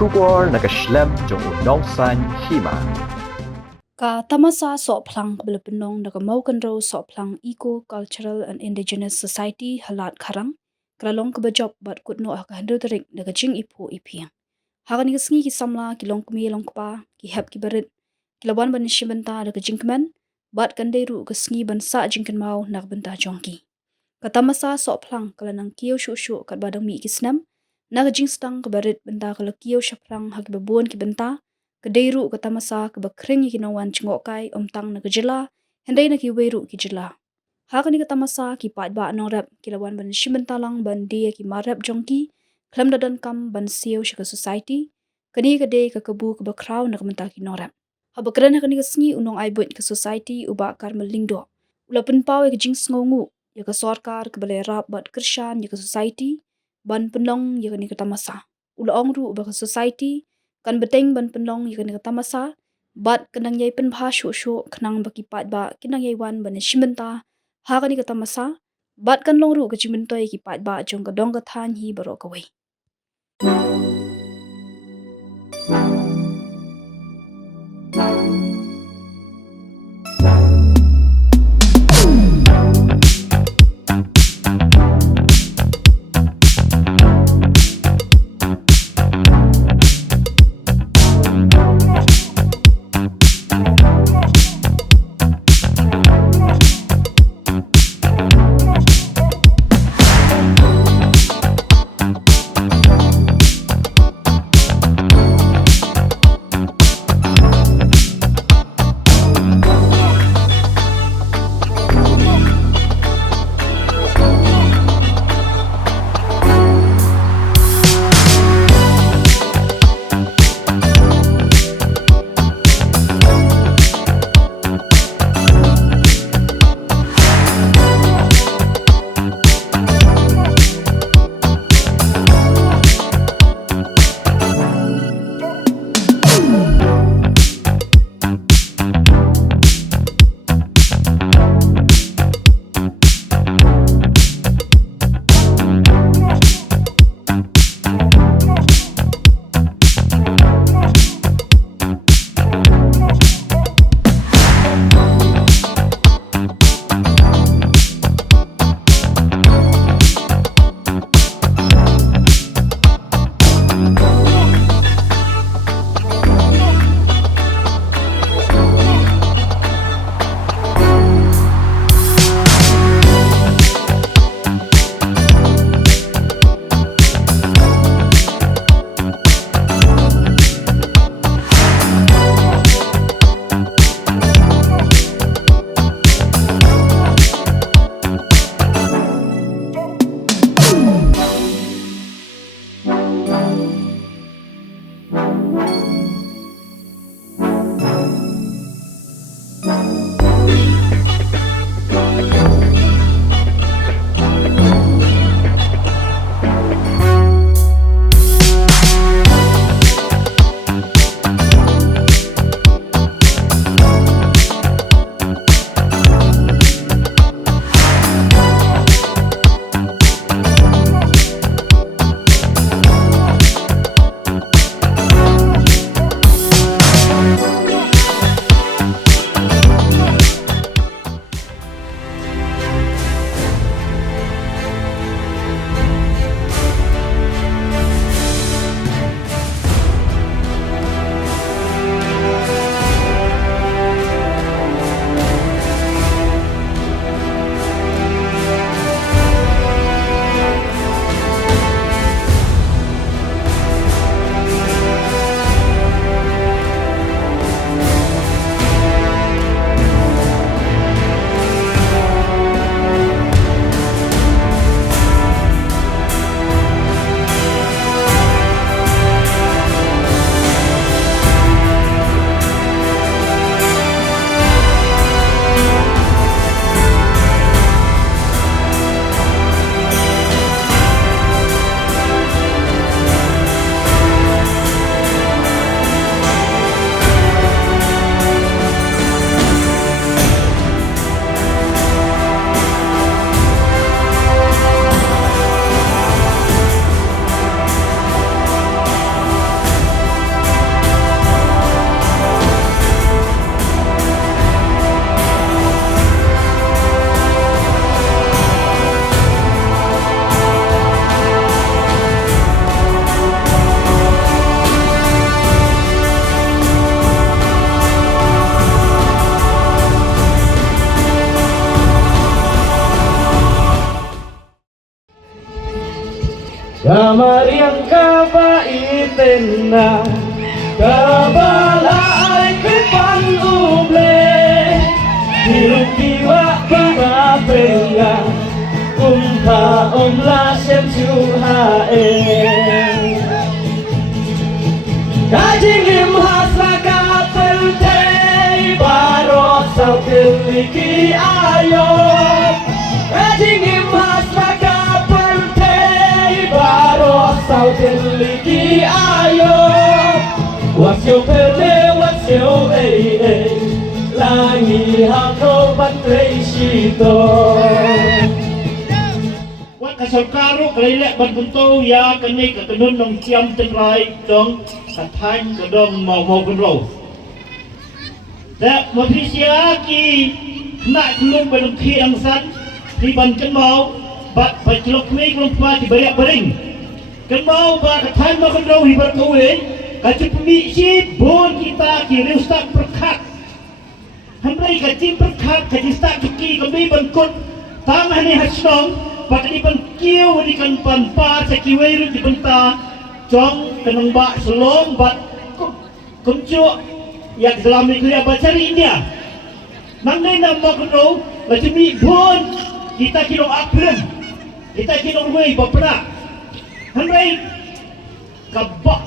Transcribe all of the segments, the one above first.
Shubor na kashlem jong unongsan hima. Ka tamasa so plang kabelapinong nagamau kanro so plang Eco Cultural and Indigenous Society halat karang kralong kabajop bat kutno akahandro tarik nagajing ipo ipiang. Hakan ngasngi ki samla ki long kumi long kpa ki hep ki barit kilawan ban shibanta nagajing kemen bat kanderu kasngi ban sa jingkan mau nagbanta jongki. Katamasa so plang kalanang kiyo shu kat badang mi kisnam nagajing stang kabarit benta kala kiyo syaplang hak babuan ki benta kadeiru katamasa kabakring ki nawan chengokai omtang nagajela hendai na ki weiru ki jela. Hakani katamasa ki pat ba nong rap kilawan ban shimentalang ban dia ki marap jongki klam dadan kam ban siyo shika society kani kadei kakabu kabakraw nakamenta ki nong rap. Habakran hakani kasngi unong aibut ke society uba kar melingdo. Ulapun pau ke jing sngongu ya ke sorkar ke balai rap bat kershan ya ke society ban penlong ya ke ni katamasa. Ulaong ru uba ke society kan beteng ban penlong ya ke ni katamasa bat kenang yai pen bha shu kenang baki pat ba kenang yai wan ban shimenta ha kan ni katamasa bat kan long ru ke jimentoi ki pat ba jong ka dong ka than hi baro ka wei. Kamar yang kabaitena kabalay kepan uble hirup kiwa kiwa umpa omla sem suhae kajing im hasraka tentei barok sau tiliki ayo kajing im hasraka tentei barok sau tiliki ayo wasyo pele wasyo langi hako batrei shito wat kasarkaro kailek bantuntau ya kani katunun nong ciam tenrai dong kathain kadong mau kenro dak manusia ki nak belum belum ki angsan di ban kenmau bat bajlok mi belum pa di bariak baring kenmau ba kathain mau kenro hi berkowe kacupmi si bon kita ki reustak perkat hamrai kaci perkat kaci stak ki kami bangkut tanah ni hasnong pakdi pan kiu di kan pan pa sekiwei di benta jong kenang ba selong bat kumcu yang dalam negeri apa cari India nangai nam ma kuno lajimi bon kita kilo apren kita kilo wei bapra hamrai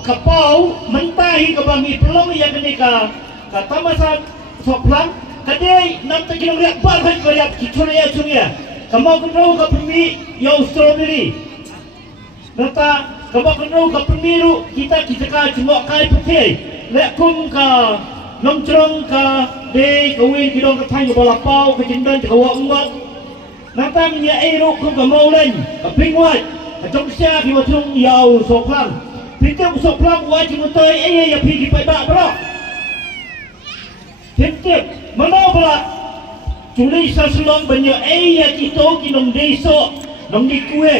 kapau mentahi kabangi pelong yang kenika kata masa soplang kadai nam tak kilo riak bar hai riak curia kamu kenal ke pemilu yang strawberry nata kamu kenal ke pemilu kita ka cuma kai putih lekum ka nongcrong ka de kawin kidong ka thang bola pau ka jindan ka wa umat nata nya ero kum ka maulen ka pingwat ka jongsia ki watung yau soplang pitung soplang wa ji mutoi ya pi ki pai ba bro tip mana bala Culi sasulong banyak ya kita kinong deso nong di kue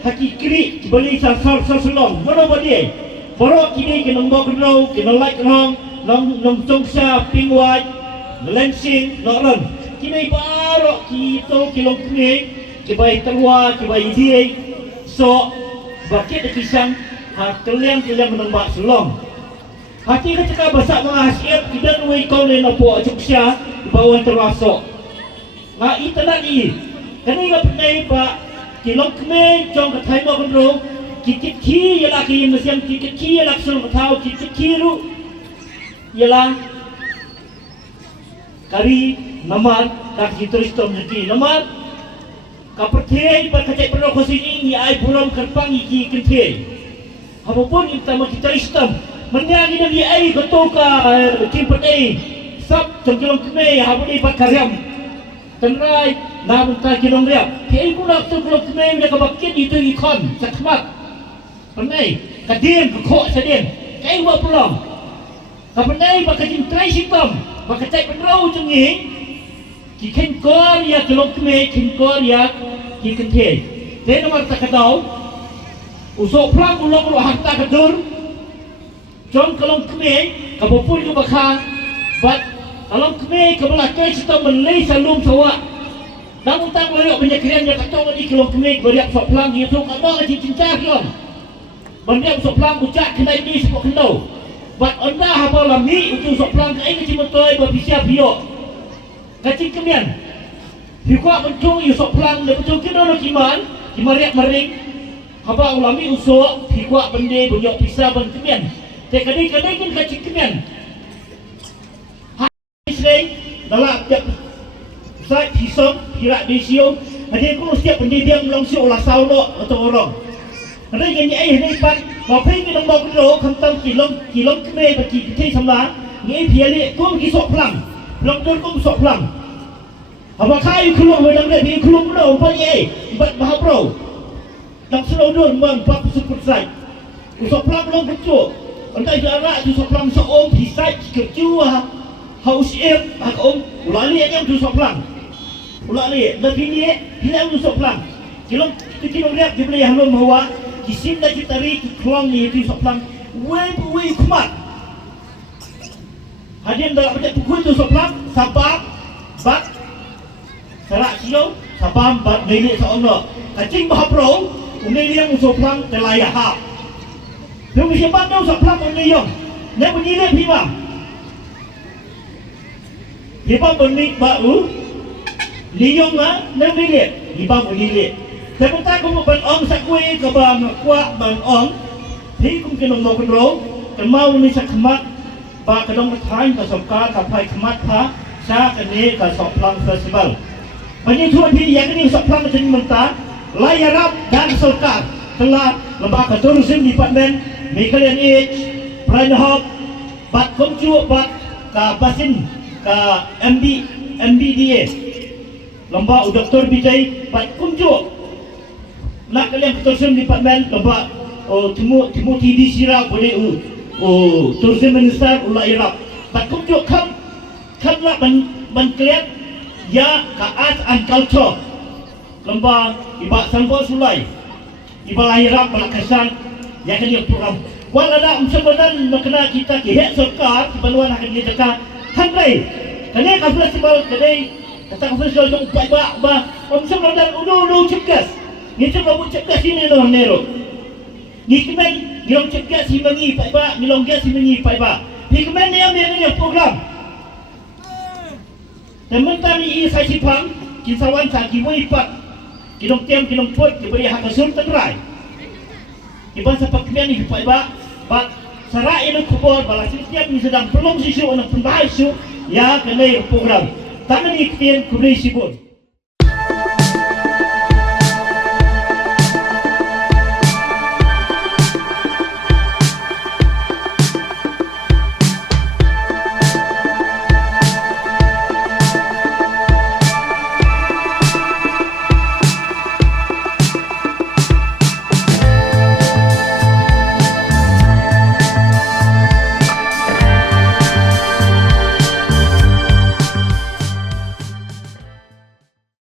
haki kiri beli sasulong mana bodi borok kini kinong bokro kinong like nong jongsa pingwat lensing noron kini barok kita kilong kini kibai terwa kibai dia so bakit kisang kalian menembak sulong hati ketika besar mengasiat kita nuai kau lenapo jongsa bawah termasuk nga itanan i kanina penai pa kilong kme jong kathai mo konro kikit ki yala ki mesyam kikit ki yala sun kathau kikit ki ru yala kari namar tak hitoristom jeti namar kaperthei pa kacai perlo khosini ni ai buram kerpang iki kenthe apapun kita hitoristom menyagi ni ai gotoka kimpatei sab jong kme habuni pa karyam tenrai namun tak kilong dia kei pula tu kalau kemai dia kabakit itu ikon sakmat penai kadim kok sedin kei wa pulang kapenai bakajin trai sitam bakacai penrau jengi ki ken kor ya kilong kemai ken kor ya ki kente dia nomor tak kadau usok pulang ulong lo harta kadur jom kalong kemai kabupur ke bakhan bat kalau kami kebelah kai kita melai salum sawa namun tak boleh banyak kalian yang kata di kalau kami beriak sok pelang itu kata lagi cinta kion beriak sok pelang ucap kena ini sepok kendo buat anda haba lami untuk sok pelang kai kecil betul berbisa bio kacing kemian hikwa betul you sok pelang betul kendo lo kiman kimariak maring haba ulami usok hikwa bende banyak pisah ben kemian tekadi kan kacing kemian dalam tiap saat hisap hirak desio ada aku setiap pendidikan melangsung olah saulo atau orang ada yang ni pat mapai ni nombor kedua kantang kilong kene bagi kita sama ni piali aku kisok pelang pelang tu aku kisok pelang apa kai keluar wedang dia keluar bro pai bat bah bro nak slow down bang 40% usok pelang belum betul entah jarak usok pelang seom hisap kerjua haus hak ulali yang tu soplang ulali tapi ni hilang tu soplang kilong lihat dibeli halom hawa kisim dah kita ri keluang ni tu soplang wei kumat hadian dalam macam pukul tu soplang sabab bat sarak sio sabam bat nenek seono kacing bah pro Uni yang usoplang telayah hap. Yung siapa tahu usoplang uni yang. Nek menyilik hibah. Hibah benik baru. Liyong na, nek menyilik. Hibah menyilik. Sebentar kamu ban-ong sakwe ke bang kuat ban-ong. Thì cũng kena mau kendro. Kemau ni sakmat. Ba kedong bertahan ke sokar kapai kemat pa. Sa kene ke soplang festival. Banyak tuan di yang ini soplang ke jenis mentah. Layarap dan sokar telah lembaga tourism department Mekalian Age Pranhop bat komcu bat ka basin ka MBDA lembaga Dr. Bijay bat komcu nak kalian tourism department lembaga Timothy D. Sira boleh tourism minister ulai Iraq bat komcu kam lah kalian ya ka art and culture lembaga iba sanbo sulai iba lahirak balakasan ya kan yang program wala da umsabadan makna kita ki hek sarkar banuan akan dia jaka handai kane ka festival kane kata ka festival dong ba umsabadan ulu cegas ni coba bu cegas ini no nero ni kemen ngilong cegas himangi ba ngilong gas himangi ba ni kemen dia yang program teman-teman ini saya sipang kisawan sa giwai pak kinong tiam kinong put diberi hak asur tenrai iban sa pagkimian ni pa iba bat sarai ng kubor bala setiap ni sedang pelong sisu ng pembahas ya kanay program tangan ni kitian kubri sibon